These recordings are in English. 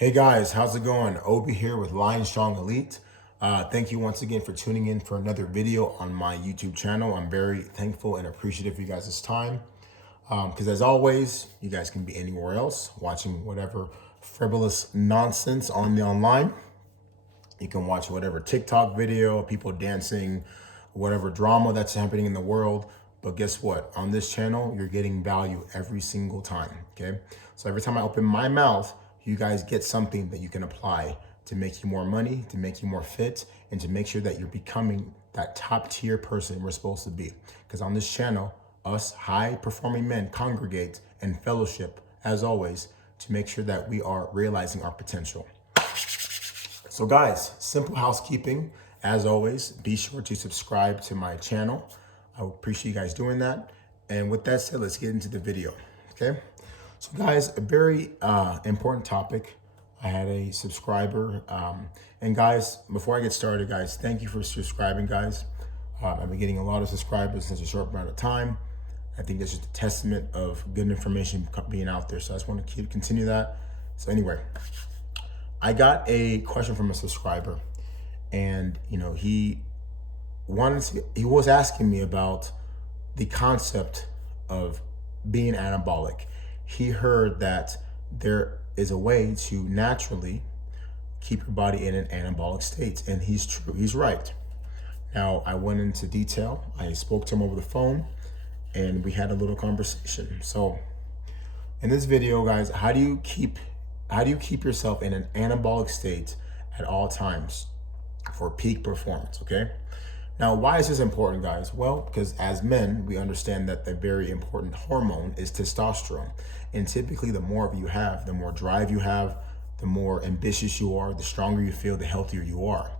Hey guys, how's it going? Obi here with Lion Strong Elite. Thank you once again for tuning in for another video on my YouTube channel. I'm very thankful and appreciative for you guys' time. Because as always, you guys can be anywhere else watching whatever frivolous nonsense on the online. You can watch whatever TikTok video, people dancing, whatever drama that's happening in the world. But guess what? On this channel, you're getting value every single time, okay? So every time I open my mouth, you guys get something that you can apply to make you more money, to make you more fit, and to make sure that you're becoming that top tier person we're supposed to be. Because on this channel, us high performing men congregate and fellowship, as always, to make sure that we are realizing our potential. So guys, simple housekeeping. As always, be sure to subscribe to my channel. I appreciate you guys doing that. And with that said, let's get into the video, okay? So guys, a very important topic. I had a subscriber. And guys, before I get started, guys, thank you for subscribing, guys. I've been getting a lot of subscribers in such a short amount of time. I think that's just a testament of good information being out there. So I just want to continue that. So anyway, I got a question from a subscriber, and he was asking me about the concept of being anabolic. He heard that there is a way to naturally keep your body in an anabolic state, and he's true. He's right. Now, I went into detail. I spoke to him over the phone, and we had a little conversation. So, in this video, guys, how do you keep yourself in an anabolic state at all times for peak performance, okay? Now, why is this important, guys? Well, because as men, we understand that the very important hormone is testosterone. And typically, the more of you have, the more drive you have, the more ambitious you are, the stronger you feel, the healthier you are,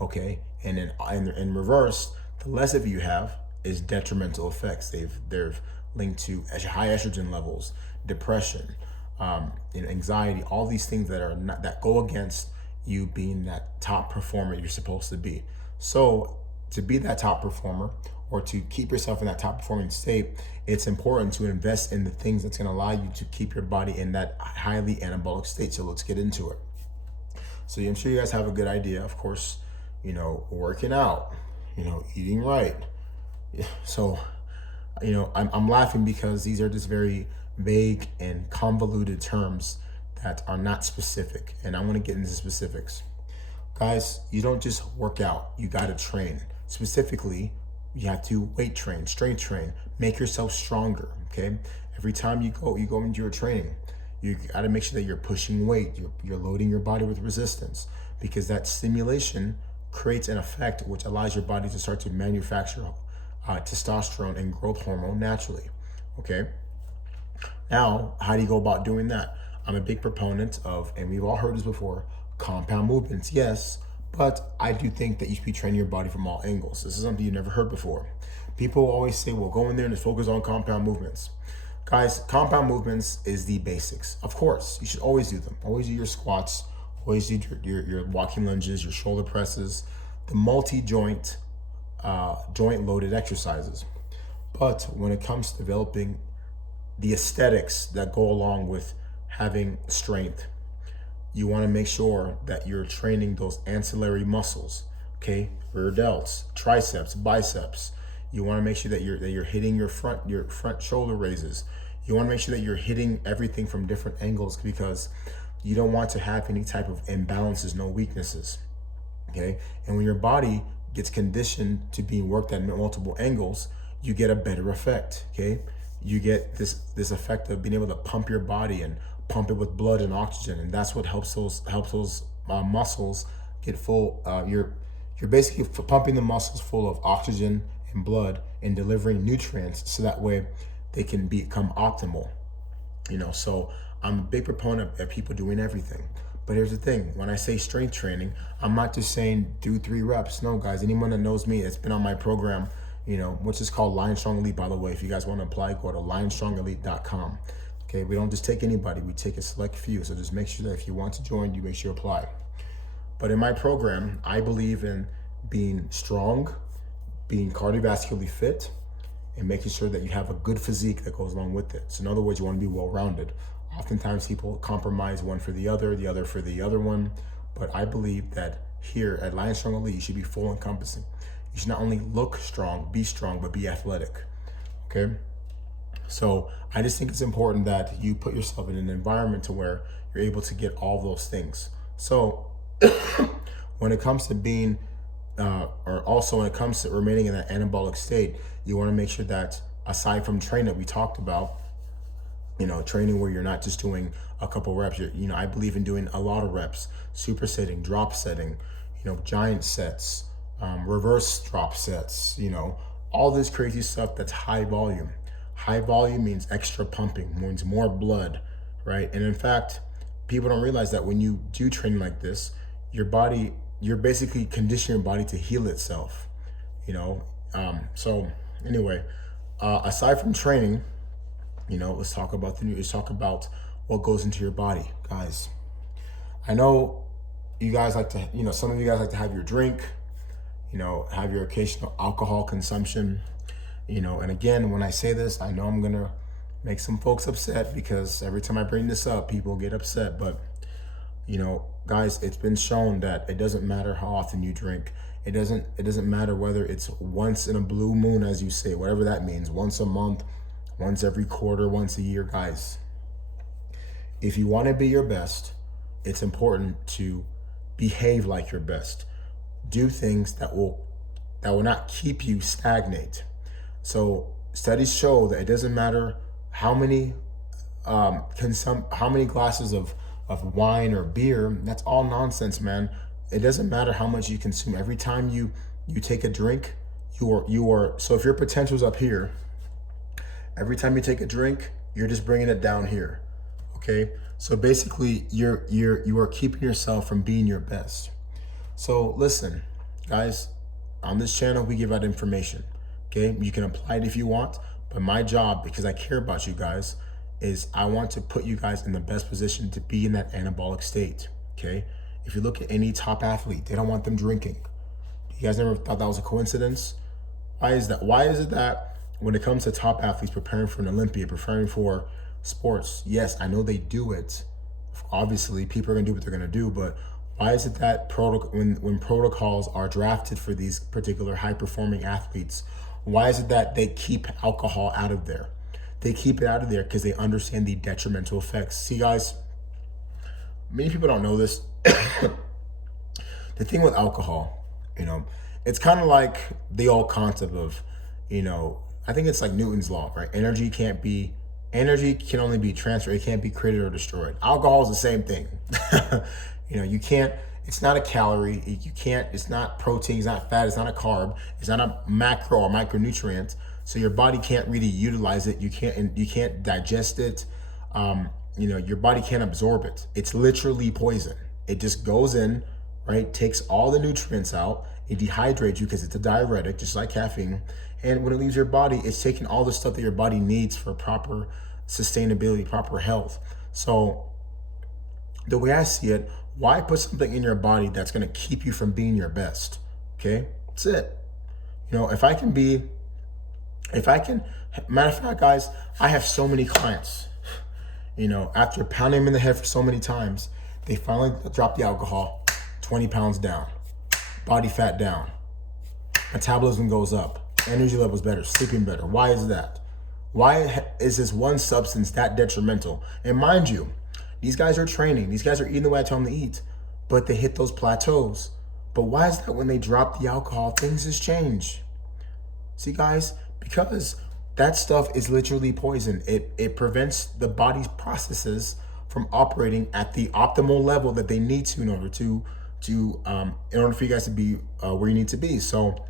okay? And in reverse, the less of you have is detrimental effects. They're linked to high estrogen levels, depression, anxiety, all these things that go against you being that top performer you're supposed to be. So to be that top performer, or to keep yourself in that top performing state, it's important to invest in the things that's going to allow you to keep your body in that highly anabolic state. So let's get into it. So I'm sure you guys have a good idea. Of course, working out, eating right. So, I'm laughing because these are just very vague and convoluted terms that are not specific. And I want to get into specifics. Guys, you don't just work out, you got to train. Specifically, you have to weight train, strength train, make yourself stronger, okay? Every time you go into your training, you got to make sure that you're pushing weight, you're loading your body with resistance, because that stimulation creates an effect which allows your body to start to manufacture testosterone and growth hormone naturally, okay? Now, how do you go about doing that? I'm a big proponent of, and we've all heard this before, compound movements, yes, but I do think that you should be training your body from all angles. This is something you've never heard before. People always say, well, go in there and just focus on compound movements. Guys, compound movements is the basics. Of course, you should always do them. Always do your squats, always do your walking lunges, your shoulder presses, the multi-joint, joint-loaded exercises. But when it comes to developing the aesthetics that go along with having strength, you want to make sure that you're training those ancillary muscles, okay? Rear delts, triceps, biceps. You want to make sure that you're hitting your front shoulder raises. You want to make sure that you're hitting everything from different angles, because you don't want to have any type of imbalances, no weaknesses, okay? And when your body gets conditioned to being worked at multiple angles, you get a better effect, okay? You get this effect of being able to pump your body and pump it with blood and oxygen, and that's what helps those muscles get full. You're basically pumping the muscles full of oxygen and blood and delivering nutrients, so that way they can become optimal. So I'm a big proponent of people doing everything. But here's the thing: when I say strength training, I'm not just saying do 3 reps. No, guys, anyone that knows me, it's been on my program, which is called Lion Strong Elite, by the way. If you guys want to apply, go to lionstrongelite.com. Okay, we don't just take anybody, we take a select few. So just make sure that if you want to join, you make sure you apply. But in my program, I believe in being strong, being cardiovascularly fit, and making sure that you have a good physique that goes along with it. So in other words, you want to be well-rounded. Oftentimes people compromise one for the other for the other one. But I believe that here at Lion Strong Elite, you should be full encompassing. You should not only look strong, but be athletic. Okay? So I just think it's important that you put yourself in an environment to where you're able to get all those things. So when it comes to being, or also when it comes to remaining in that anabolic state, you want to make sure that aside from training that we talked about, training where you're not just doing a couple reps, I believe in doing a lot of reps, supersetting, drop setting, giant sets, reverse drop sets, all this crazy stuff that's high volume. High volume means extra pumping, means more blood, right? And in fact, people don't realize that when you do training like this, you're basically conditioning your body to heal itself, So anyway, aside from training, let's talk about what goes into your body, guys. I know you guys like to, some of you guys like to have your drink, have your occasional alcohol consumption, and again, when I say this, I know I'm gonna make some folks upset because every time I bring this up, people get upset. But, guys, it's been shown that it doesn't matter how often you drink. It doesn't matter whether it's once in a blue moon, as you say, whatever that means, once a month, once every quarter, once a year, guys. If you want to be your best, it's important to behave like your best. Do things that will not keep you stagnate. So studies show that it doesn't matter how many glasses of wine or beer. That's all nonsense, man. It doesn't matter how much you consume. Every time you take a drink, you are. So if your potential's up here, every time you take a drink, you're just bringing it down here. Okay. So basically, you are keeping yourself from being your best. So listen, guys, on this channel, we give out information. Okay, you can apply it if you want, but my job, because I care about you guys, is I want to put you guys in the best position to be in that anabolic state. Okay, if you look at any top athlete, they don't want them drinking. You guys never thought that was a coincidence? Why is that? Why is it that when it comes to top athletes preparing for an Olympia, preparing for sports, yes, I know they do it. Obviously, people are gonna do what they're gonna do, but why is it that when protocols are drafted for these particular high-performing athletes, why is it that they keep alcohol out of there? They keep it out of there because they understand the detrimental effects. See, guys, many people don't know this. The thing with alcohol, it's kind of like the old concept of, I think it's like Newton's law, right? Energy can only be transferred. It can't be created or destroyed. Alcohol is the same thing. You can't, it's not a calorie. It's not protein, it's not fat, it's not a carb, it's not a macro or micronutrient. So your body can't really utilize it. You can't digest it. Your body can't absorb it. It's literally poison. It just goes in, right? Takes all the nutrients out. It dehydrates you because it's a diuretic, just like caffeine. And when it leaves your body, it's taking all the stuff that your body needs for proper sustainability, proper health. So the way I see it, why put something in your body that's going to keep you from being your best? Okay, that's it. Matter of fact, guys, I have so many clients, after pounding them in the head for so many times, they finally drop the alcohol, 20 pounds down, body fat down, metabolism goes up, energy levels better, sleeping better. Why is that? Why is this one substance that detrimental? And mind you, these guys are training. These guys are eating the way I tell them to eat, but they hit those plateaus. But why is that when they drop the alcohol, things just change? See, guys, because that stuff is literally poison. It prevents the body's processes from operating at the optimal level that they need to in order for you guys to be where you need to be. So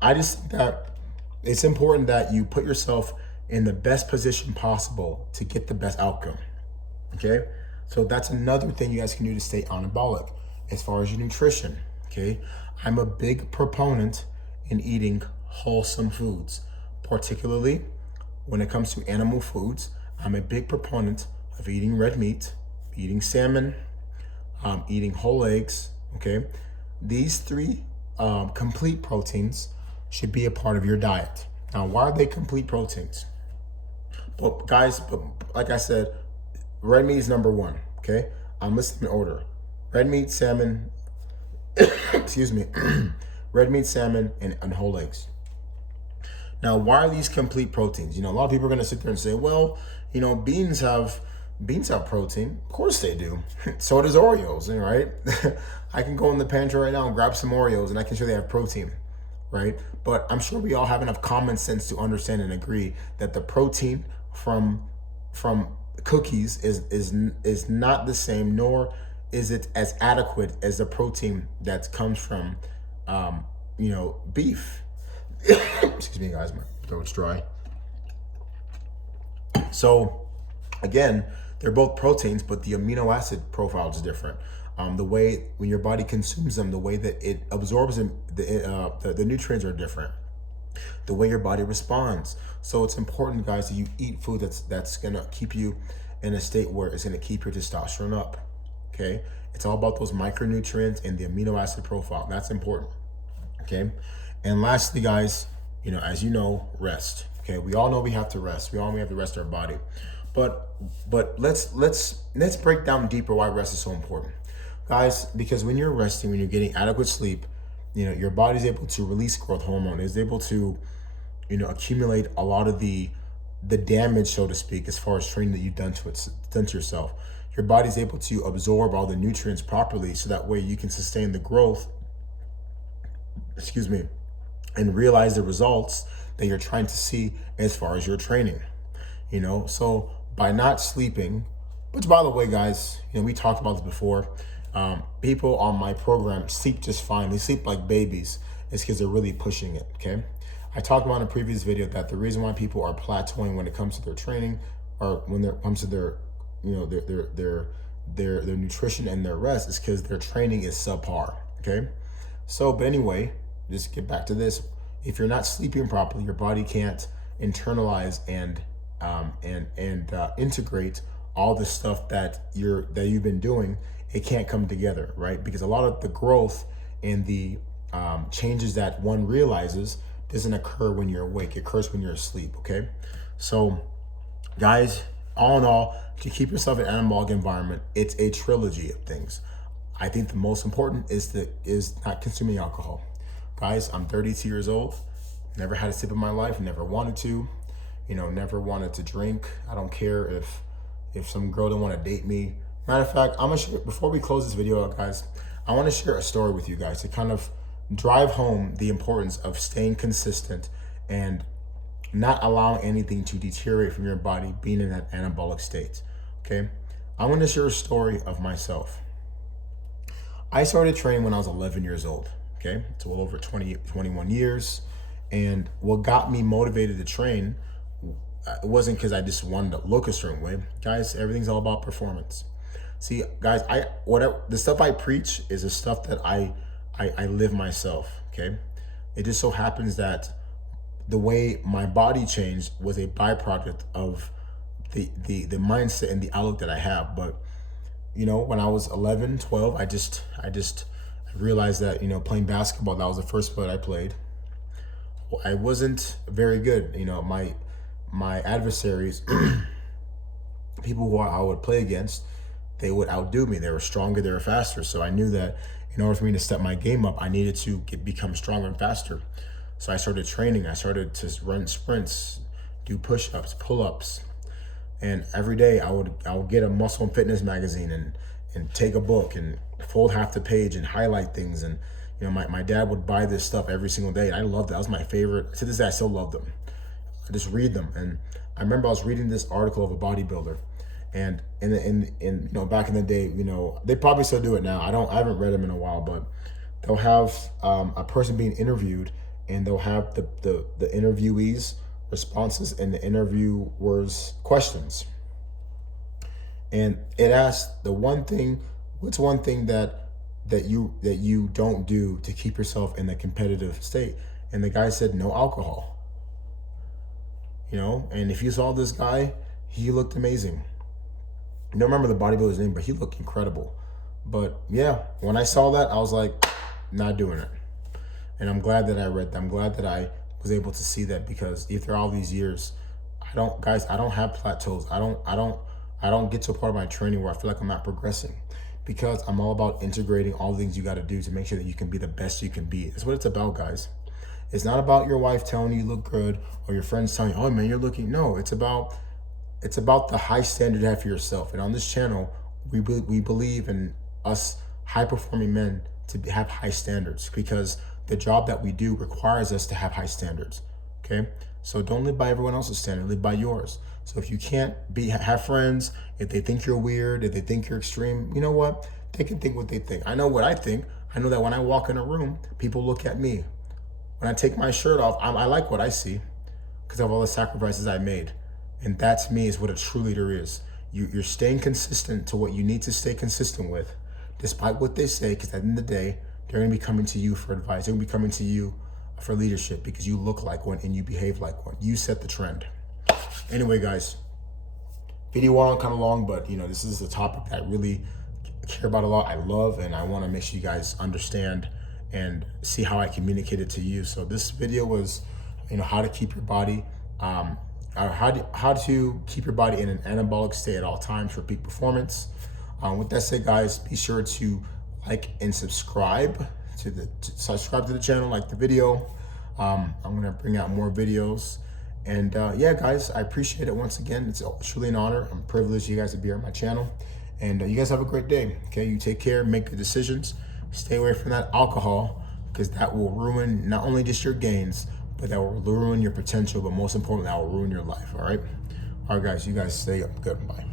I just think that it's important that you put yourself in the best position possible to get the best outcome. Okay, so that's another thing you guys can do to stay anabolic as far as your nutrition. Okay, I'm a big proponent in eating wholesome foods, particularly when it comes to animal foods. I'm a big proponent of eating red meat, eating salmon, eating whole eggs. Okay, these three complete proteins should be a part of your diet. Now, why are they complete proteins? But guys, but like I said, red meat is number one. Okay, I'm listing in order: red meat, salmon. Excuse me, red meat, salmon, and whole eggs. Now, why are these complete proteins? A lot of people are going to sit there and say, well, beans have protein. Of course they do. So does Oreos, right? I can go in the pantry right now and grab some Oreos and I can show they have protein, right? But I'm sure we all have enough common sense to understand and agree that the protein from cookies is not the same, nor is it as adequate as the protein that comes from beef. Excuse me, guys, my throat's dry. So, again, they're both proteins, but the amino acid profile is different. The way when your body consumes them, the way that it absorbs them, the nutrients are different. The way your body responds. So it's important, guys, that you eat food that's gonna keep you in a state where it's gonna keep your testosterone up. Okay, it's all about those micronutrients and the amino acid profile. That's important. Okay. And lastly, guys, as you know, rest. Okay, we all know we have to rest. We all know we have to rest our body. But let's break down deeper why rest is so important. Guys, because when you're resting, when you're getting adequate sleep, your body's able to release growth hormone, is able to, accumulate a lot of the damage, so to speak, as far as training that you've done to yourself. Your body's able to absorb all the nutrients properly so that way you can sustain the growth, and realize the results that you're trying to see as far as your training. So by not sleeping, which by the way, guys, we talked about this before. People on my program sleep just fine. They sleep like babies. It's because they're really pushing it. Okay. I talked about in a previous video that the reason why people are plateauing when it comes to their training, or when it comes to their nutrition and their rest, is because their training is subpar. Okay. So, but anyway, just get back to this. If you're not sleeping properly, your body can't internalize and integrate all the stuff that you've been doing. It can't come together, right? Because a lot of the growth and the changes that one realizes doesn't occur when you're awake. It occurs when you're asleep. Okay, so guys, all in all, to keep yourself in an anabolic environment, it's a trilogy of things. I think the most important is not consuming alcohol. Guys, I'm 32 years old. Never had a sip in my life. Never wanted to. Never wanted to drink. I don't care if some girl don't want to date me. Matter of fact, I'm gonna share, before we close this video out, guys, I want to share a story with you guys to kind of drive home the importance of staying consistent and not allowing anything to deteriorate from your body, being in that anabolic state. Okay, I'm going to share a story of myself. I started training when I was 11 years old. Okay, it's well over 21 years. And what got me motivated to train, it wasn't because I just wanted to look a certain way. Guys, everything's all about performance. See, guys, the stuff I preach is the stuff that I live myself. Okay, it just so happens that the way my body changed was a byproduct of the mindset and the outlook that I have. But when I was 11, 12, I just realized that playing basketball, that was the first sport I played. I wasn't very good. My adversaries, people who I would play against, they would outdo me. They were stronger, they were faster. So I knew that in order for me to step my game up, I needed to become stronger and faster. So I started training. I started to run sprints, do push-ups, pull-ups. And every day I would get a muscle and fitness magazine and take a book and fold half the page and highlight things. And my dad would buy this stuff every single day, and I loved it. That was my favorite. To this day, I still love them. I just read them. And I remember I was reading this article of a bodybuilder, and back in the day, they probably still do it now. I haven't read them in a while, but they'll have a person being interviewed, and they'll have the interviewees' responses and the interviewers' questions. And it asks what's one thing that you don't do to keep yourself in a competitive state? And the guy said, no alcohol. And if you saw this guy, he looked amazing. I don't remember the bodybuilder's name, but he looked incredible. But yeah, when I saw that, I was like, not doing it. And I'm glad that I read that. I'm glad that I was able to see that, because after all these years, I don't have plateaus. I don't get to a part of my training where I feel like I'm not progressing, because I'm all about integrating all the things you got to do to make sure that you can be the best you can be. That's what it's about, guys. It's not about your wife telling you look good or your friends telling you, oh man, you're looking. No, it's about the high standard you have for yourself. And on this channel, we believe in us high performing men to have high standards, because the job that we do requires us to have high standards. Okay, so don't live by everyone else's standard, live by yours. So if you can't have friends, if they think you're weird, if they think you're extreme, you know what? They can think what they think. I know what I think. I know that when I walk in a room, people look at me. When I take my shirt off, I like what I see because of all the sacrifices I made. And that to me is what a true leader is. You're staying consistent to what you need to stay consistent with, despite what they say, because at the end of the day, they're going to be coming to you for advice. They're going to be coming to you for leadership because you look like one and you behave like one. You set the trend. Anyway, guys, video went on kind of long, but this is a topic that I really care about a lot. I love, and I want to make sure you guys understand and see how I communicate it to you. So this video was, how to keep your body, how to keep your body in an anabolic state at all times for peak performance. With that said, guys, be sure to like and subscribe to the channel, like the video. I'm gonna bring out more videos. And yeah, guys, I appreciate it once again. It's truly an honor. I'm privileged you guys to be here on my channel. And you guys have a great day. Okay, you take care, make good decisions. Stay away from that alcohol, because that will ruin not only just your gains, but that will ruin your potential, but most importantly, that will ruin your life. All right, guys, you guys stay up. Good, bye.